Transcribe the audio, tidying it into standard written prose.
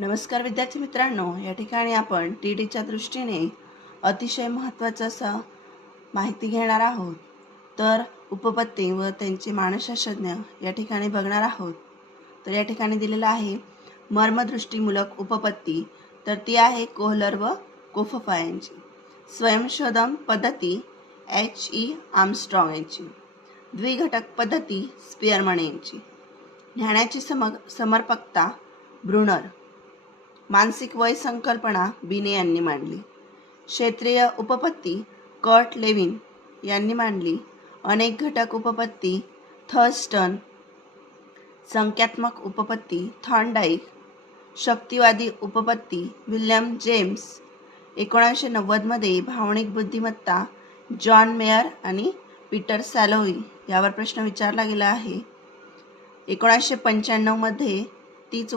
नमस्कार विद्यार्थी मित्रांनो, या ठिकाणी आपण टीडीच्या दृष्टीने अतिशय महत्त्वाचं असं माहिती घेणार आहोत. तर उपपत्ती व त्यांचे मानसशास्त्रज्ञ या ठिकाणी बघणार आहोत. तर या ठिकाणी दिलेलं आहे मर्मदृष्टीमूलक उपपत्ती. तर ती आहे कोहलर व कोफफा यांची. स्वयंशोधन पद्धती H.E. आर्मस्ट्रॉंग यांची. द्विघटक पद्धती स्पियरमन यांची. ज्ञानाची समर्पकता ब्रुनर. मानसिक वय संकल्पना बिने यांनी मांडली. क्षेत्रीय उपपत्ती कर्ट लेविन यांनी मांडली. अनेक घटक उपपत्ती थर्स्टन. संख्यात्मक उपपत्ती थॉर्नडाईक. शक्तिवादी उपपत्ती विल्यम जेम्स. 1990 मध्ये भावनिक बुद्धिमत्ता जॉन मेयर आणि पीटर सॅलोई यावर प्रश्न विचारला गेला आहे. 1995 मध्ये तीच